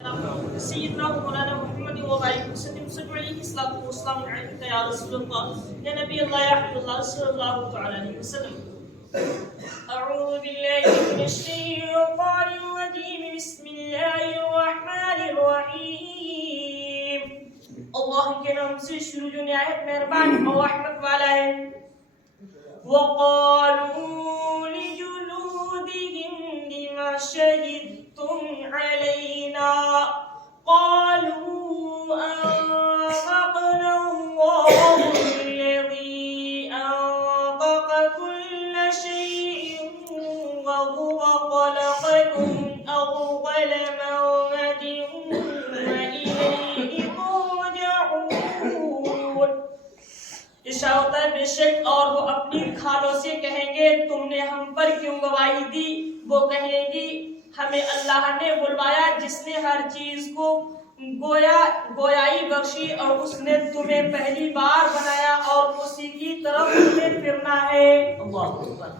سيدنا مولانا محمد وعليه وسلم صلوا عليه الصلاة والسلام عليك يا رسول الله يا نبي الله يا حبيب الله صلى الله تعالى عليه وسلم. أعوذ بالله من الشيطان الرجيم بسم الله الرحمن الرحيم. اللہ کے نام سے شروع جو نہایت مہربان اور رحمت والا ہے. وقالوا لجلودهم لما شهدتم علينا قالوا أنطقنا الله الذي أنطق كل شيء وهو خلقكم أول مرة وإليه ترجعون. ارشاد ہوتا ہے بے شک اور وہ اپنی کھالوں سے کہیں گے تم نے ہم پر کیوں گواہی دی. وہ کہیں گی ہمیں اللہ نے بلوایا جس نے ہر چیز کو گویائی بخشی اور اس نے تمہیں پہلی بار بنایا اور اسی کی طرف تمہیں پھرنا ہے. اللہ اکبر.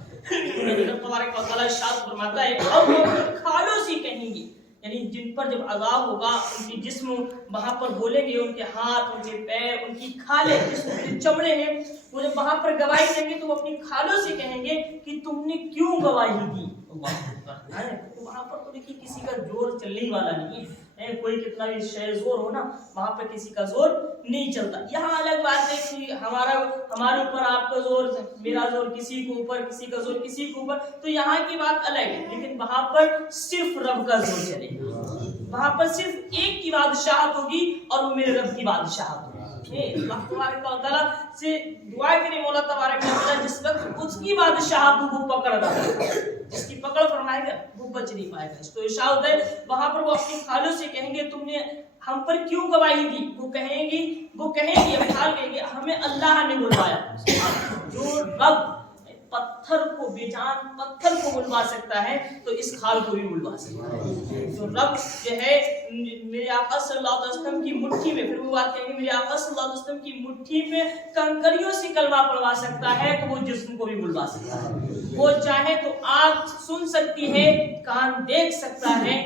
تبارک و تعالی ارشاد فرماتا ہے اب وہ کھالوں سے کہیں گی یعنی جن پر جب عذاب ہوگا ان کی جسم وہاں پر بولیں گے ان کے ہاتھ ان کے پیر ان کی کھالیں جسم کے چمڑے ہیں وہ جب وہاں پر گواہی دیں گے تو وہ اپنی کھالوں سے کہیں گے کہ تم نے کیوں گواہی دی. وہاں پر تو دیکھیے کسی کا زور چلنے والا نہیں ہے. کوئی کتنا بھی شے زور ہو نا وہاں پہ کسی کا زور نہیں چلتا. یہاں الگ بات ہے کہ ہمارے اوپر آپ کا زور میرا زور کسی کے اوپر کسی کا زور کسی کے اوپر تو یہاں کی بات الگ ہے. لیکن وہاں پر صرف رب کا زور چلے گا. وہاں پر صرف ایک کی بادشاہت ہوگی اور وہ میرے رب کی بادشاہت ہوگی. اللہ تبارک و تعالیٰ سے دعا کریں مولا تبارک و تعالیٰ جس وقت اس کی بادشاہت کو پکڑ رہا ہے جس کی پکڑ فرمائے گا وہ بچ نہیں پائے گا. اس کو ارشاد ہوتا ہے وہاں پر وہ اپنی کھالوں سے کہیں گے تم نے ہم پر کیوں گواہی دی. وہ کہیں گی کھال کہیں گے ہمیں اللہ نے بلوایا. جو رب پتھر کو بے جان پتھر کو بلوا سکتا ہے تو اس کھال کو بھی بلوا سکتا ہے. جو رب جو ہے میرے آقا صلی اللہ علیہ وسلم کی مٹھی میں پھر وہ بات کہیں گے میرے آقا صلی اللہ علیہ وسلم کی مٹھی میں کنکریوں سے کلمہ پڑھوا سکتا ہے تو وہ جسم کو بھی بلوا سکتا ہے. وہ چاہے تو آنکھ سن سکتی ہے کان دیکھ سکتا ہے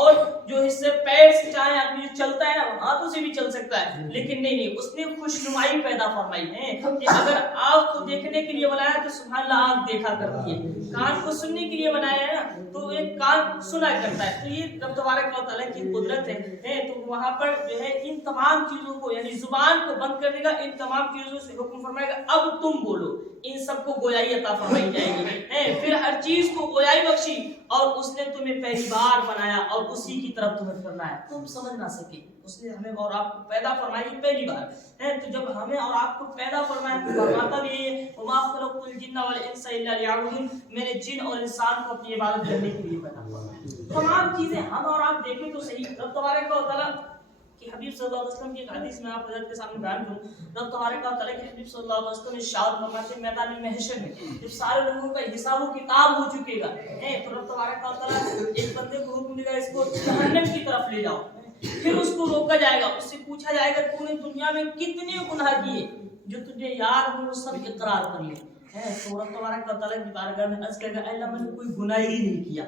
اور جو حصے پیر سے چاہے آدمی جو چلتا ہے نا ہاتھوں سے بھی چل سکتا ہے. لیکن نہیں اس نے خوشنمائی پیدا فرمائی ہے کہ اگر آنکھ کو دیکھنے کے لیے بنایا تو سبحان اللہ آنکھ دیکھا کرتی ہے. کان کو سننے کے لیے بنایا ہے نا تو ایک کان سنا کرتا ہے. تو یہ رب تبارک و تعالیٰ کی قدرت ہے. تو وہاں پر جو ہے ان تمام چیزوں کو یعنی زبان کو بند کرنے کا ان تمام چیزوں سے حکم فرمائے گا اب تم بولو. ان سب کو گویائی عطا فرمائی جائے گی. پھر ہر چیز کو گویائی بخشی اور اس نے تمہیں پہلی بار بنایا اور اسی کی طرف تمہیں کرنا ہے. تم سمجھ نہ سکے اس نے ہمیں اور آپ کو پیدا فرمائی پہلی بار تو جب ہمیں اور آپ کو پیدا فرمایا تو فرماتا بھی ہے وما خلقت الجن والانس الا ليعبدون. میں نے جن اور انسان کو اپنی عبادت کرنے کے لیے پیدا فرمایا. تمام چیزیں ہم اور آپ دیکھیں تو صحیح رب تبارک و تعالیٰ کہ حبیب صلی اللہ علیہ وسلم کی حدیث میں آپ حضرت کے سامنے بیان کروں. رب تبارک و تعالیٰ کے حبیب صلی اللہ علیہ وسلم ارشاد فرماتے ہیں میدان محشر میں جب سارے لوگوں کا حساب و کتاب ہو چکے گا تو رب تبارک و تعالیٰ ایک بندے کو حکم دے گا اس کو جہنم کی طرف لے جاؤ. پھر اس کو روکا جائے گا اس سے پوچھا جائے گا تو نے دنیا میں کتنے گناہ کیے جو تجھے یاد ہو وہ سب اقرار کر لے. تو رب تبارک و تعالیٰ کی بارگاہ میں عرض کرے گا اے اللہ میں نے کوئی گناہ ہی نہیں کیا.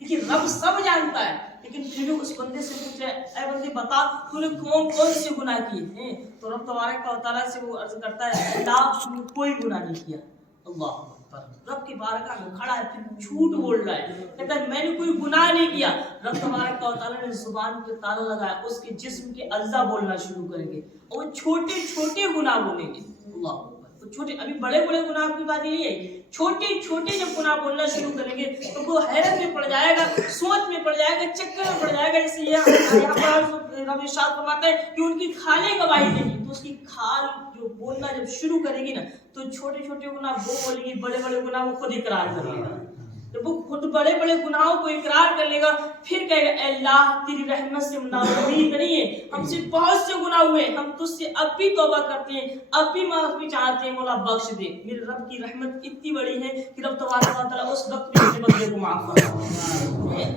لیکن رب سب جانتا ہے لیکن پھر بھی اس بندے سے پوچھے اے بندے بتا تو نے کون سے گناہ کیے ہیں. تو رب تبارک و تعالیٰ سے وہ عرض کرتا ہے اللہ تم نے کوئی گناہ نہیں کیا. اللہ رب کی بارگاہ میں کھڑا ہے پھر جھوٹ بول رہا ہے کہتا ہے میں نے کوئی گناہ نہیں کیا. رب تبارک و تعالیٰ نے زبان پہ تالا لگایا اس کے جسم کے اجزاء بولنا شروع کریں گے اور وہ چھوٹے چھوٹے گناہ بولیں گے. اللہ چھوٹے ابھی بڑے گناہ کی بات نہیں ہے چھوٹے جب گناہ بولنا شروع کریں گے تو وہ حیرت میں پڑ جائے گا سوچ میں پڑ جائے گا چکر میں پڑ جائے گا. اس لیے یہاں پر رب ارشاد فرماتا ہے کہ ان کی کھالیں گواہی دیں گی تو اس کی کھال جو بولنا جب شروع کرے گی نا تو چھوٹے گناہ وہ بولے گی بڑے گناہ وہ خود اقرار کر لے گا. جب وہ خود بڑے گناہوں کو اقرار کر لے گا پھر کہے گا اے اللہ تیری رحمت سے ناامید نہیں ہے ہم سے بہت سے گناہ ہوئے ہم تجھ سے اب بھی توبہ کرتے ہیں اب بھی معافی چاہتے ہیں مولا بخش دے. میرے رب کی رحمت اتنی بڑی ہے کہ رب تبارک و تعالیٰ اس وقت بھی اپنے بندے کو معاف فرماتا ہے.